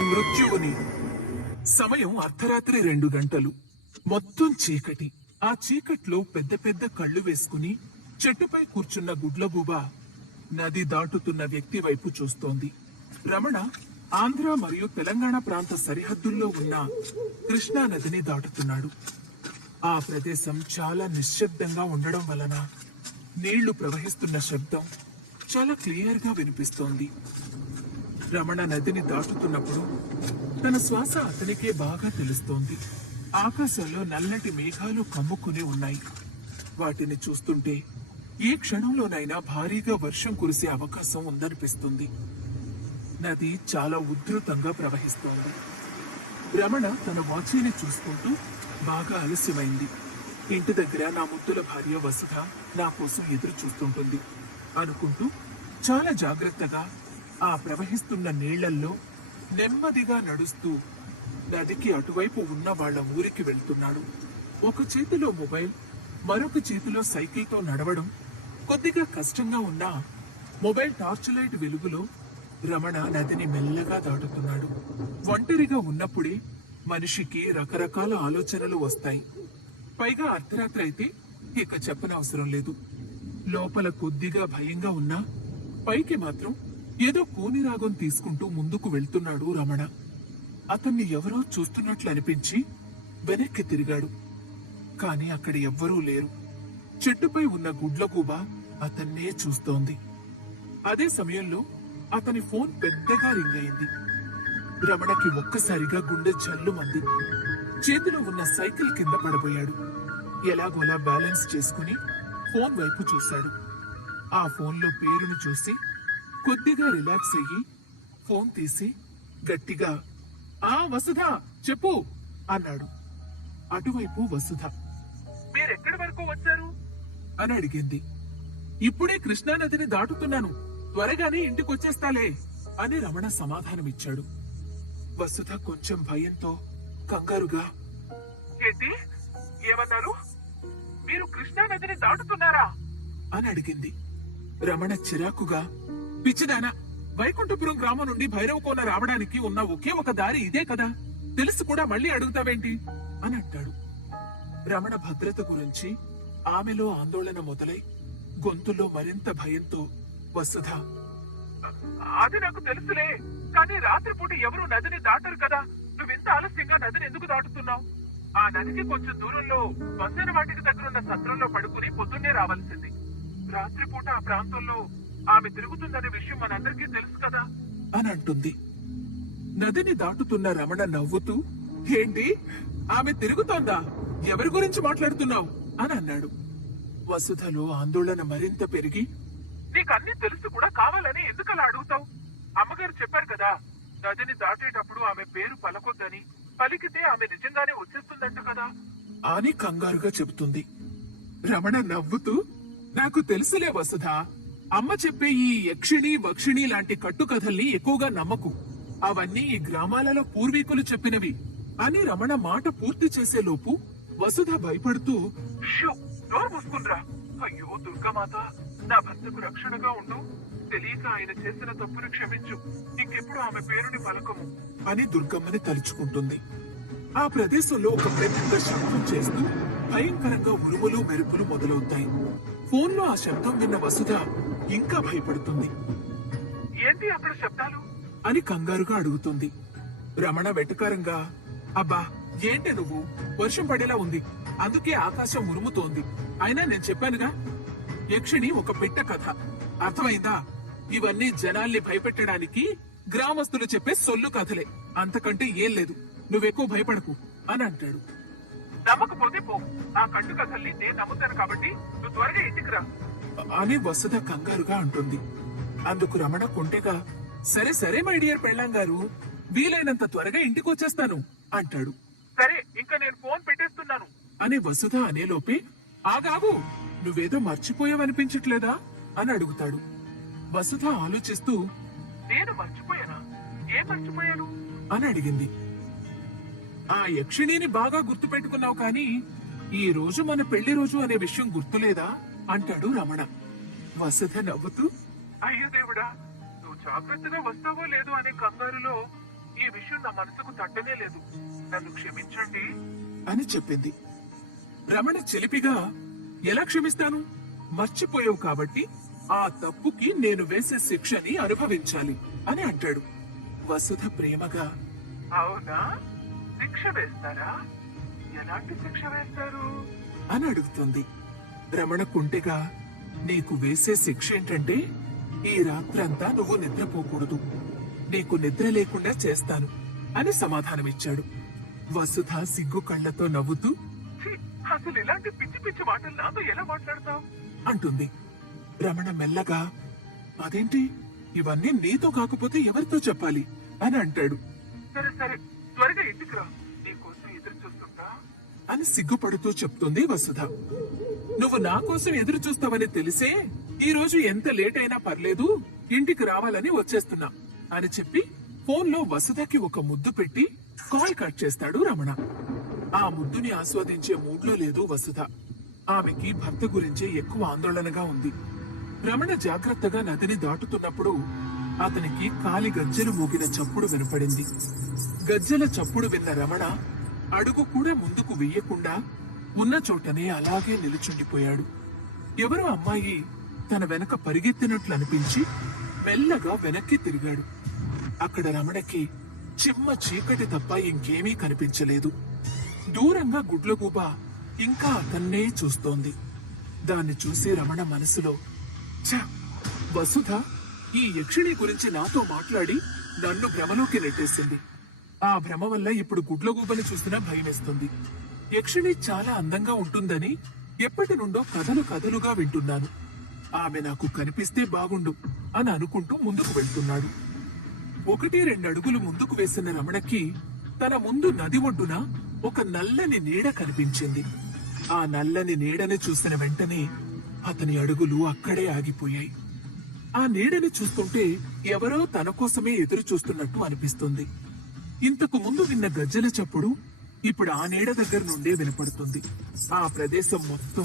మృత్యువుని. సమయం అర్ధరాత్రి రెండు గంటలు. మొత్తం చీకటి. ఆ చీకట్లో పెద్ద పెద్ద కళ్ళు వేసుకుని చెట్టుపై కూర్చున్న గుడ్లగూబ నది దాటుతున్న వ్యక్తి వైపు చూస్తోంది. రమణ ఆంధ్ర మరియు తెలంగాణ ప్రాంత సరిహద్దుల్లో ఉన్న కృష్ణా నదిని దాటుతున్నాడు. ఆ ప్రదేశం చాలా నిశ్శబ్దంగా ఉండడం వలన నీళ్ళు ప్రవహిస్తున్న శబ్దం చాలా క్లియర్గా వినిపిస్తోంది. రమణ నదిని దాటుతున్నప్పుడు తన శ్వాస అతనికే బాగా తెలుస్తోంది. ఆకాశంలో నల్లటి మేఘాలు కమ్ముకుని ఉన్నాయి. వాటిని చూస్తుంటే ఏ క్షణంలోనైనా భారీగా వర్షం కురిసే అవకాశం ఉందనిపిస్తుంది. నది చాలా ఉధృతంగా ప్రవహిస్తోంది. రమణ తన వాచీని చూసుకుంటూ బాగా ఆలస్యమైంది. ఇంటి దగ్గర నా ముద్దుల భార్య వసుధ నా కోసం ఎదురు చూస్తుంటుంది అనుకుంటూ చాలా జాగ్రత్తగా ఆ ప్రవహిస్తున్న నీళ్ళల్లో నెమ్మదిగా నడుస్తూ నదికి అటువైపు ఉన్న వాళ్ళ ఊరికి వెళ్తున్నాడు. ఒక చేతిలో మొబైల్ మరొక చేతిలో సైకిల్తో నడవడం కొద్దిగా కష్టంగా ఉన్నా మొబైల్ టార్చ్ లైట్ వెలుగులో రమణ నదిని మెల్లగా దాటుతున్నాడు. ఒంటరిగా ఉన్నప్పుడే మనిషికి రకరకాల ఆలోచనలు వస్తాయి. పైగా అర్ధరాత్రి అయితే ఇక చెప్పనవసరం లేదు. లోపల కొద్దిగా భయంగా ఉన్నా పైకి మాత్రం ఏదో కోని రాగం తీసుకుంటూ ముందుకు వెళ్తున్నాడు రమణ. అతన్ని ఎవరో చూస్తున్నట్లు అనిపించి వెనక్కి తిరిగాడు. కాని అక్కడ ఎవ్వరూ లేరు. చెట్టుపై ఉన్న గుడ్లగూబ అతన్నే చూస్తోంది. అదే సమయంలో అతని ఫోన్ పెద్దగా రింగ్ అయింది. రమణకి ఒక్కసారిగా గుండె జల్లుమంది. చేతిలో ఉన్న సైకిల్ కింద పడబోయాడు. ఎలాగోలా బ్యాలెన్స్ చేసుకుని ఫోన్ వైపు చూశాడు. ఆ ఫోన్లో పేరును చూసి కొద్దిగా రిలాక్స్ అయ్యి ఫోన్ తీసి గట్టిగా ఆ వసుధ చెప్పు అన్నాడు. అటువైపు వసుధ. మీరెక్కడి వరకు వచ్చారు? అని అడిగింది. ఇప్పుడే కృష్ణా నదిని దాటుతున్నాను. త్వరగానే ఇంటికొచ్చేస్తాలే అని రమణ సమాధానమిచ్చాడు. వసుధ కొంచెం భయంతో కంగారుగా ఏంటి? ఏమన్నారు? మీరు కృష్ణా నదిని దాటుతున్నారా? అని అడిగింది. రమణ చిరాకుగా పిచ్చిదానా వైకుంఠపురం గ్రామం నుండి భైరవకోన రావడానికి ఉన్న ఒకే ఒక దారి ఇదే కదా? తెలుసు కూడా మళ్ళీ అడుగుతావేంటి? అని అంటాడు. రమణ భద్రత గురించి ఆమెలో ఆందోళన మొదలై గొంతులో మరింత భయంతో వసుధ అది నాకు తెలుసులే కానీ రాత్రిపూట ఎవరు నదిని దాటరు కదా? నువ్వెంత ఆలస్యంగా నదిని ఎందుకు దాటుతున్నావు? ఆ నదికి కొంచెం దూరంలో వంతెన వాటికి దగ్గరున్న సత్రంలో పడుకుని పొద్దున్నే రావాల్సింది. రాత్రిపూట ఆ ప్రాంతంలో ఆమె తిరుగుతుందనే విషయం మనందరికీ తెలుసు కదా. అని అంటుంది. నదిని దాటుతున్న రమణ నవ్వుతూ ఏంటి? ఆమె తిరుగుతోందా? ఎవరి గురించి మాట్లాడుతున్నావు? అని అన్నాడు. వసుధలో ఆందోళన మరింత పెరిగి నీకన్నీ తెలుసు కూడా కావాలని ఎందుకు అలా అడుగుతావు? అమ్మగారు చెప్పారు కదా నదిని దాటేటప్పుడు ఆమె పేరు పలకొద్దని. పలికితే ఆమె నిజంగానే వచ్చేస్తుందంట కదా. అని కంగారుగా చెబుతుంది. రమణ నవ్వుతూ నాకు తెలుసులే వసుధ అమ్మ చెప్పే ఈ యక్షిణి వక్షిణి లాంటి కట్టుకథల్ని ఎక్కువగా నమ్మకు. అవన్నీ ఈ గ్రామాలలో పూర్వీకులు చెప్పినవి. అని రమణ మాట పూర్తి చేసే లోపు వసుధ భయపడుతూ "షూ, నోరు మూసుకుండ్రా. అయ్యో దుర్గమాత నా భర్తకు రక్షణగా ఉండు. తెలియక ఆయన చేసిన తప్పును క్షమించు. ఇంకెప్పుడు ఆమె పేరుని పలకము. అని దుర్గమ్మని తలుచుకుంటుంది. ఆ ప్రదేశంలో ఒక పెద్ద శబ్దం చేస్తూ భయంకరంగా ఉరుములు మెరుపులు మొదలవుతాయి. ఫోన్లో ఆ శబ్దం విన్న వసుధ ఇంకా భయపడుతుంది. ఏంటి అక్కడ శబ్దాలు? అని కంగారుగా అడుగుతుంది. రమణ వెటకారంగా అబ్బా ఏంటి నువ్వు? వర్షం పడేలా ఉంది. అందుకే ఆకాశం ఉరుముతోంది. అయినా నేను చెప్పానుగా? యక్షిణి ఒక పిట్ట కథ. అర్థమైందా? ఇవన్నీ జనాల్ని భయపెట్టడానికి గ్రామస్తులు చెప్పే సొల్లు కథలే. అంతకంటే ఏం లేదు. నువ్వెక్కువ భయపడకు అని అంటాడు. నమ్మకపోతే పో. ఆ కట్టు కథల్ని నేను నమ్ముతాను కాబట్టి నువ్వు త్వరగా ఇంటికి రా. అని వసుధ కంగారుగా అంటుంది. అందుకు రమణ కొంటెగా సరే సరే మై డియర్ పెళ్ళాం గారు. వీలైనంత త్వరగా ఇంటికి వచ్చేస్తాను అంటాడు. సరే ఇంకా నేను ఫోన్ పెట్టేస్తున్నాను. అని వసుధ అనేలోపే ఆగాగు నువ్వేదో మర్చిపోయావనిపించట్లేదా? అని అడుగుతాడు. వసుధ ఆలోచిస్తూ నేను మర్చిపోయానా? ఏం మర్చిపోయాను? అని అడిగింది. ఆ యక్షిణిని బాగా గుర్తు పెట్టుకున్నావు కానీ ఈ రోజు మన పెళ్ళి రోజు అనే విషయం గుర్తులేదా? అంటాడు రమణ. వసుధ నవ్వుతూ అయ్యో దేవుడా నువ్వు జాగ్రత్తగా వస్తావో లేదో అనే కంగారులో ఈ విషయం నా మనసుకు తట్టనే లేదు. నన్ను క్షమించండి. అని చెప్పింది. రమణ చిలిపిగా ఎలా క్షమిస్తాను? మర్చిపోయావు కాబట్టి ఆ తప్పుకి నేను వేసే శిక్షని అనుభవించాలి అని అంటాడు. వసుధ ప్రేమగా అవునా? శిక్ష వేస్తారా? ఎలాంటి శిక్ష వేస్తారు? అని అడుగుతుంది. రమణ కుంటెగా నీకు వేసే శిక్ష ఏంటంటే ఈ రాత్రంతా నువ్వు నిద్రపోకూడదు. నీకు నిద్ర లేకుండా చేస్తాను అని సమాధానమిచ్చాడు. వసుధ సిగ్గు కళ్ళతో నవ్వుతూ అసలు ఇలాంటి పిచ్చి పిచ్చి మాటలు నాతో ఎలా మాట్లాడతావు? అంటుంది. రమణ మెల్లగా అదేంటి? ఇవన్నీ నీతో కాకపోతే ఎవరితో చెప్పాలి? అని అంటాడు. సరే సరే త్వరగా ఇంటికి రా. నీకోసం ఎదురు చూస్తుంటా? అని సిగ్గుపడుతూ చెప్తుంది వసుధ. నువ్వు నా కోసం ఎదురు చూస్తావని తెలిసే ఈ రోజు ఎంత లేట్ అయినా పర్లేదు ఇంటికి రావాలని వచ్చేస్తున్నా అని చెప్పి ఫోన్లో వసుధకి ఒక ముద్దు పెట్టి కాల్ కట్ చేస్తాడు రమణ. ఆ ముద్దుని ఆస్వాదించే మూడ్లో లేదు వసుధ. ఆమెకి భర్త గురించి ఎక్కువ ఆందోళనగా ఉంది. రమణ జాగ్రత్తగా నదిని దాటుతున్నప్పుడు అతనికి కాలి గజ్జెలు మోగిన చప్పుడు వినపడింది. గజ్జెల చప్పుడు విన్న రమణ అడుగు కూడా ముందుకు వెయ్యకుండా ఉన్న చోటనే అలాగే నిలుచుండిపోయాడు. ఎవరో అమ్మాయి తన వెనక పరిగెత్తినట్లు అనిపించి మెల్లగా వెనక్కి తిరిగాడు. అక్కడ రమణకి చిమ్మ చీకటి తప్ప ఇంకేమీ కనిపించలేదు. దూరంగా గుడ్లగూబ ఇంకా అతన్నే చూస్తోంది. దాన్ని చూసి రమణ మనసులో ఛ వసుధ ఈ యక్షిణి గురించి నాతో మాట్లాడి నన్ను భ్రమలోకి నెట్టేసింది. ఆ భ్రమ వల్ల ఇప్పుడు గుడ్లగూబని చూసినా భయమేస్తుంది. యక్షిణి చాలా అందంగా ఉంటుందని ఎప్పటి నుండో కథలు కథలుగా వింటున్నాను. ఆమె నాకు కనిపిస్తే బాగుండు అని అనుకుంటూ ముందుకు వెళ్తున్నాడు. ఒకటి రెండు అడుగులు ముందుకు వేసిన రమణకి తన ముందు నది ఒడ్డున ఒక నల్లని నీడ కనిపించింది. ఆ నల్లని నీడని చూసిన వెంటనే అతని అడుగులు అక్కడే ఆగిపోయాయి. ఆ నీడని చూస్తుంటే ఎవరో తన కోసమే ఎదురు చూస్తున్నట్టు అనిపిస్తుంది. ఇంతకు ముందు విన్న గజ్జల చప్పుడు ఇప్పుడు ఆ నీడ దగ్గర నుండే వినపడుతుంది. ఆ ప్రదేశం మొత్తం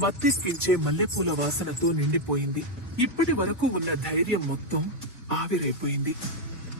మత్తిస్కించే మల్లెపూల వాసనతో నిండిపోయింది. ఇప్పటి వరకు ఉన్న ధైర్యం మొత్తం ఆవిరైపోయింది.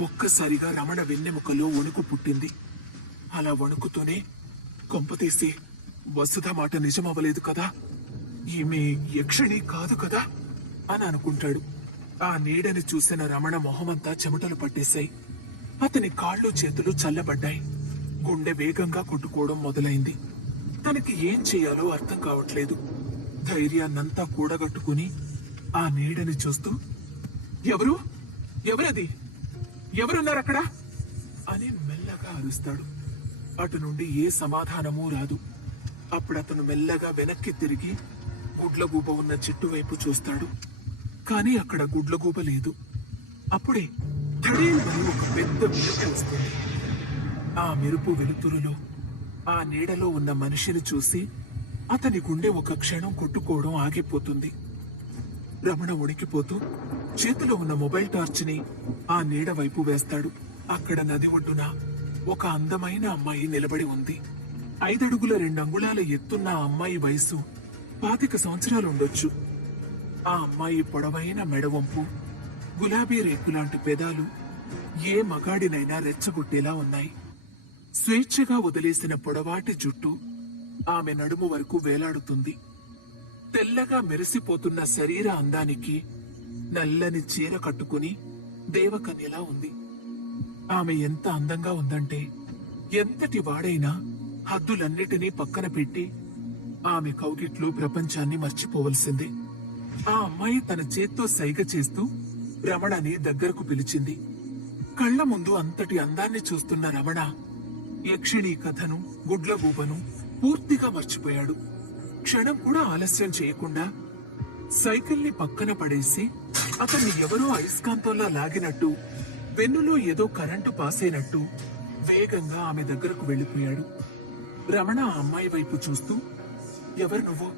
ఒక్కసారిగా రమణ వెన్నెముకలో వణుకు పుట్టింది. అలా వణుకుతూనే కొంపతీసి వసుధ మాట నిజమవ్వలేదు కదా? ఈమె యక్షిణి కాదు కదా? అని అనుకుంటాడు. ఆ నీడని చూసిన రమణ మొహమంతా చెమటలు పట్టేశాయి. అతని కాళ్ళు చేతులు చల్లబడ్డాయి. గుండె వేగంగా కొట్టుకోవడం మొదలైంది. తనకి ఏం చేయాలో అర్థం కావట్లేదు. ధైర్యాన్నంతా కూడగట్టుకుని ఆ నీడని చూస్తూ ఎవరు? ఎవరది? ఎవరున్నారు అక్కడ? అని మెల్లగా అరుస్తాడు. అటు నుండి ఏ సమాధానమూ రాదు. అప్పుడు అతను మెల్లగా వెనక్కి తిరిగి గుడ్లగూబ ఉన్న చెట్టు వైపు చూస్తాడు. కానీ అక్కడ గుడ్లగూబ లేదు. అప్పుడే ధడేల్మని ఒక పెద్ద మెరుపు వస్తుంది ఆ మెరుపు వెలుతురులో ఆ నీడలో ఉన్న మనిషిని చూసి అతని గుండె ఒక క్షణం కొట్టుకోవడం ఆగిపోతుంది. రమణ ఉడికిపోతూ చేతిలో ఉన్న మొబైల్ టార్చ్ని ఆ నీడ వైపు వేస్తాడు. అక్కడ నది ఒడ్డున ఒక అందమైన అమ్మాయి నిలబడి ఉంది. ఐదడుగుల రెండు అంగుళాల ఎత్తున్న ఆ అమ్మాయి వయసు పాతిక సంవత్సరాలు ఉండొచ్చు ఆ అమ్మాయి పొడవైన మెడవంపు గులాబీ రేకులాంటి పెదాలు ఏ మగాడినైనా రెచ్చగొట్టేలా ఉన్నాయి. స్వేచ్ఛగా వదిలేసిన పొడవాటి జుట్టు ఆమె నడుము వరకు వేలాడుతుంది. తెల్లగా మెరిసిపోతున్న శరీర అందానికి నల్లని చీర కట్టుకుని దేవకన్యలా ఉంది. ఆమె ఎంత అందంగా ఉందంటే ఎంతటి వాడైనా హద్దులన్నిటినీ పక్కన పెట్టి ఆమె కౌగిట్లు ప్రపంచాన్ని మర్చిపోవలసిందే. ఆ అమ్మాయి తన చేత్తో సైగ చేస్తూ రమణని దగ్గరకు పిలిచింది. కళ్ళ ముందు అంతటి అందాన్ని చూస్తున్న రమణ యక్షిణీ కథను గుడ్లగూబను పూర్తిగా మర్చిపోయాడు. క్షణం కూడా ఆలస్యం చేయకుండా సైకిల్ని పక్కన పడేసి అతన్ని ఎవరో అయస్కాంతంలా లాగినట్టు వెన్నులో ఏదో కరెంటు పాసైనట్టు వేగంగా ఆమె దగ్గరకు వెళ్ళిపోయాడు. రమణ ఆ అమ్మాయి వైపు చూస్తూ ఎవరు నువ్వు?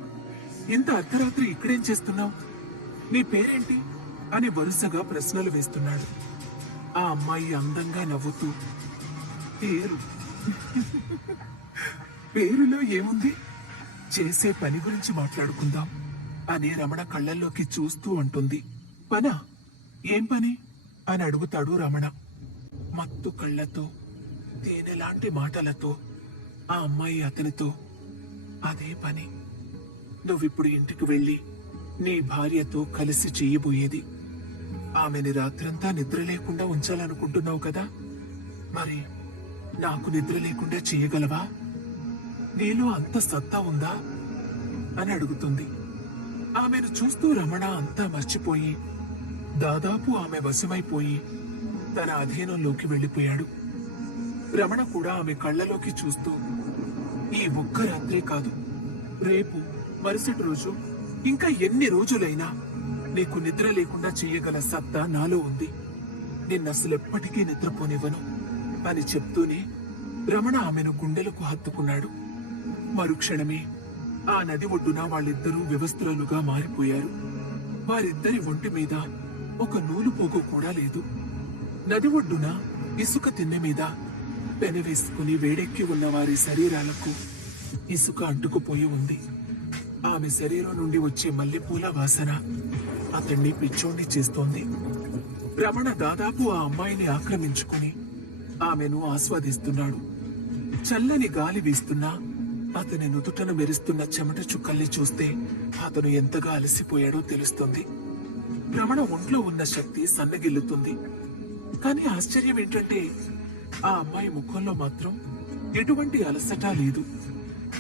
ఇంత అర్ధరాత్రి ఇక్కడేం చేస్తున్నావు? నీ పేరేంటి? అని వరుసగా ప్రశ్నలు వేస్తున్నాడు. ఆ అమ్మాయి అందంగా నవ్వుతూ పేరు పేరులో ఏముంది? చేసే పని గురించి మాట్లాడుకుందాం. అని రమణ కళ్ళల్లోకి చూస్తూ అంటుంది. పనా ఏం పని? అని అడుగుతాడు రమణ. మత్తు కళ్ళతో తేనెలాంటి మాటలతో ఆ అమ్మాయి అతనితో అదే పని. నువ్విప్పుడు ఇంటికి వెళ్ళి నీ భార్యతో కలిసి చేయబోయేది. ఆమెని రాత్రంతా నిద్ర లేకుండా ఉంచాలనుకుంటున్నావు కదా? మరి నాకు నిద్ర లేకుండా చేయగలవా? నీలో అంత సత్తా ఉందా? అని అడుగుతుంది. ఆమెను చూస్తూ రమణ అంతా మర్చిపోయి దాదాపు ఆమె వశమైపోయి తన అధీనంలోకి వెళ్ళిపోయాడు. రమణ కూడా ఆమె కళ్ళలోకి చూస్తూ ఈ ఒక్క రాత్రే కాదు రేపు మరుసటి రోజు ఇంకా ఎన్ని రోజులైనా నీకు నిద్ర లేకుండా చేయగల సత్తా నాలో ఉంది. నిన్నసలెప్పటికీ నిద్రపోనివ్వను. అని చెప్తూనే రమణ ఆమెను గుండెలకు హత్తుకున్నాడు. మరుక్షణమే ఆ నది ఒడ్డున వాళ్ళిద్దరూ వ్యవస్థలుగా మారిపోయారు. వారిద్దరి ఒంటి మీద ఒక నూలు పోగు కూడా లేదు. నది ఒడ్డున ఇసుక తిన్నె మీద పెనవేసుకుని వేడెక్కి ఉన్న వారి శరీరాలకు ఇసుక అంటుకుపోయి ఉంది. ఆమె శరీరం నుండి వచ్చే మల్లెపూల వాసన అతన్ని పిచ్చోణ్ణి చేస్తోంది. రమణ దాదాపు ఆ అమ్మాయిని ఆక్రమించుకుని ఆమెను ఆస్వాదిస్తున్నాడు. చల్లని గాలి వీస్తున్నా అతని నుదుటను మెరుస్తున్న చెమట చుక్కల్ని చూస్తే అతను ఎంతగా అలసిపోయాడో తెలుస్తుంది. భ్రమణ ఒంట్లో ఉన్న శక్తి సన్నగిల్లుతుంది. కానీ ఆశ్చర్యం ఏంటంటే ఆ అమ్మాయి ముఖంలో మాత్రం ఎటువంటి అలసట లేదు.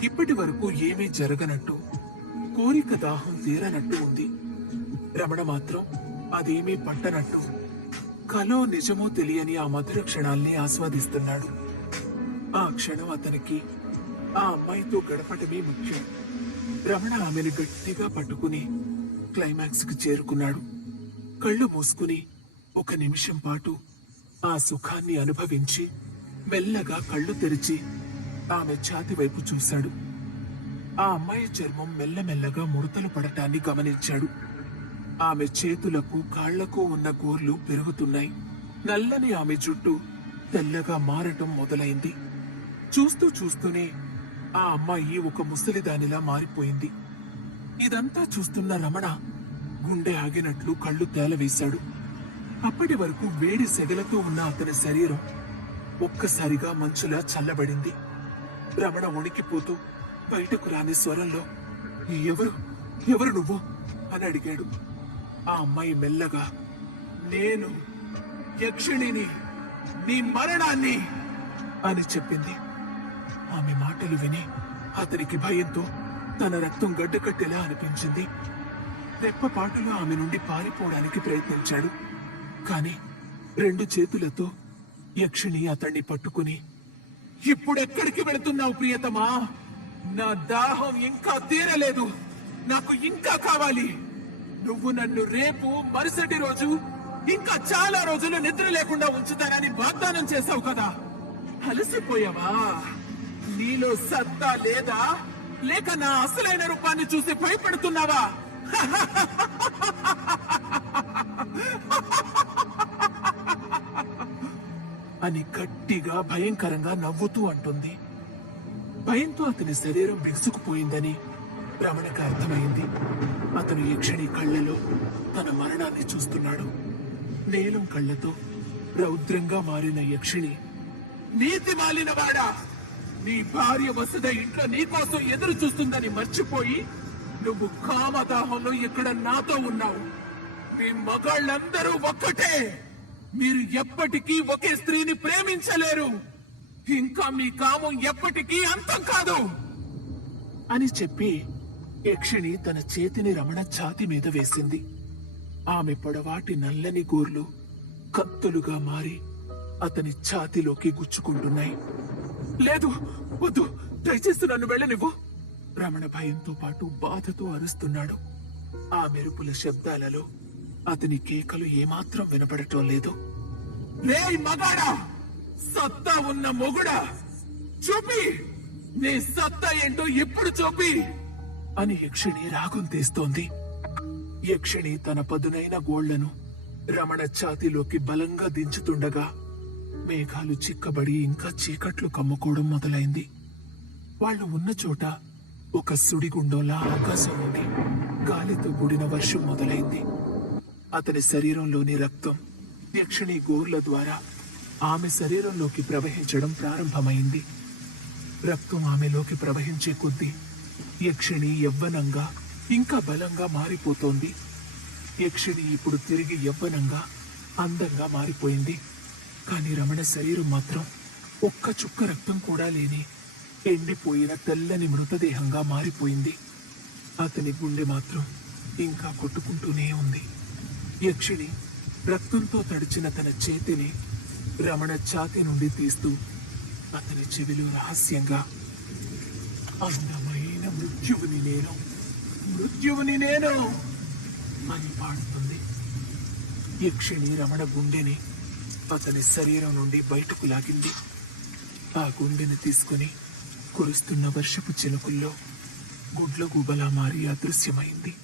ఇప్పటి వరకు ఏమీ జరగనట్టు కోరిక దాహం తీరనట్టు ఉంది. రమణ మాత్రం అదేమీ పట్టనట్టు కలో నిజమో తెలియని ఆ మధుర క్షణాల్ని ఆస్వాదిస్తున్నాడు. ఆ క్షణం అతనికి ఆ అమ్మాయితో గడపడమే ముఖ్యం. రమణ ఆమెను గట్టిగా పట్టుకుని క్లైమాక్స్కి చేరుకున్నాడు. కళ్ళు మూసుకుని ఒక నిమిషం పాటు ఆ సుఖాన్ని అనుభవించి మెల్లగా కళ్ళు తెరిచి ఆమె ఛాతి వైపు చూశాడు. ఆ అమ్మాయి చర్మం మెల్లమెల్లగా ముడతలు పడటాన్ని గమనించాడు. ఆమె చేతులకు కాళ్ళకు ఉన్న గోర్లు పెరుగుతున్నాయి. నల్లని ఆమె జుట్టు తెల్లగా మారటం మొదలైంది. చూస్తూ చూస్తూనే ఆ అమ్మాయి ఒక ముసలిదానిలా మారిపోయింది. ఇదంతా చూస్తున్న రమణ గుండె ఆగినట్లు కళ్ళు తేలవేశాడు. అప్పటి వరకు వేడి సెగలతో ఉన్న అతని శరీరం ఒక్కసారిగా మంచులా చల్లబడింది. రమణ వణికిపోతూ బయటకు రాని స్వరంలో ఎవరు? ఎవరు నువ్వు? అని అడిగాడు. ఆ అమ్మాయి మెల్లగా నేను యక్షిణిని నీ మరణాన్ని అని చెప్పింది. ఆమె మాటలు విని అతనికి భయంతో తన రక్తం గడ్డకట్టేలా అనిపించింది. రెప్పపాటులో ఆమె నుండి పారిపోవడానికి ప్రయత్నించాడు. కాని రెండు చేతులతో యక్షిణి అతన్ని పట్టుకుని ఇప్పుడెక్కడికి వెళుతున్నావు ప్రియతమా? నా దాహం ఇంకా తీరలేదు. నాకు ఇంకా కావాలి. నువ్వు నన్ను రేపు మరుసటి రోజు ఇంకా చాలా రోజులు నిద్ర లేకుండా ఉంచుతానని వాగ్దానం చేశావు కదా. అలసిపోయావా? నీలో సత్తా లేదా? లేక నా అసలైన రూపాన్ని చూసి భయపడుతున్నావా? అని గట్టిగా భయంకరంగా నవ్వుతూ అంటుంది. భయంతో అతని శరీరం బిగుసుకుపోయిందని రమణకు అర్థమైంది. అతను యక్షిణి కళ్ళలో తన మరణాన్ని చూస్తున్నాడు. నీలం కళ్ళతో రౌద్రంగా మారిన యక్షిణి నీతి మాలిన వాడా నీ భార్య వసుద ఇంట్లో నీకోసం ఎదురు చూస్తుందని మర్చిపోయి నువ్వు కామదాహంలో ఇక్కడ నాతో ఉన్నావు. మీ మగాళ్ళందరూ ఒక్కటే. మీరు ఎప్పటికీ ఒకే స్త్రీని ప్రేమించలేరు. ఇంకా మీ కామం ఎప్పటికీ అంతం కాదు. అని చెప్పి యక్షిణి తన చేతిని రమణ ఛాతి మీద వేసింది. ఆమె పొడవాటి నల్లని గోర్లు కత్తులుగా మారి అతని ఛాతిలోకి గుచ్చుకుంటున్నాయి. లేదు వద్దు దయచేసి నన్ను వెళ్ళనివ్వు. రమణ భయంతో పాటు బాధతో అరుస్తున్నాడు. ఆ మెరుపుల శబ్దాలలో అతని కేకలు ఏమాత్రం వినపడటం లేదు. రే మగాడా సత్తా ఉన్న మొగుడా చూపి నీ సత్తా ఏంటో ఇప్పుడు చూపి. అని యక్షిణి రాగం తీస్తోంది. యక్షిణి తన పదునైన గోళ్ళను రమణ ఛాతిలోకి బలంగా దించుతుండగా మేఘాలు చిక్కబడి ఇంకా చీకట్లు కమ్ముకోవడం మొదలైంది. వాళ్ళు ఉన్న చోట ఒక సుడిగుండంలా ఆకాశం ఉంది. గాలితో కూడిన వర్షం మొదలైంది. అతని శరీరంలోని రక్తం యక్షిణి గోర్ల ద్వారా ఆమె శరీరంలోకి ప్రవహించడం ప్రారంభమైంది. రక్తం ఆమెలోకి ప్రవహించే కొద్దీ యక్షిణి యవ్వనంగా ఇంకా బలంగా మారిపోతోంది. యక్షిణి ఇప్పుడు తిరిగి యవ్వనంగా అందంగా మారిపోయింది. కానీ రమణ శరీరం మాత్రం ఒక్క చుక్క రక్తం కూడా లేని ఎండిపోయిన తెల్లని మృతదేహంగా మారిపోయింది. అతని గుండె మాత్రం ఇంకా కొట్టుకుంటూనే ఉంది. యక్షిణి రక్తంతో తడిచిన తన చేతిని రమణ ఛాతి నుండి తీస్తూ అతని చెవిలో రహస్యంగా అందమైన మృత్యువుని నేను మృత్యువుని నేను. అని పాడుతుంది. యక్షిణి రమణ గుండెని అతని శరీరం నుండి బయటకు లాగింది. ఆ గుండెని తీసుకుని కురుస్తున్న వర్షపు చినుకుల్లో గుడ్ల గుబలా మారి అదృశ్యమైంది.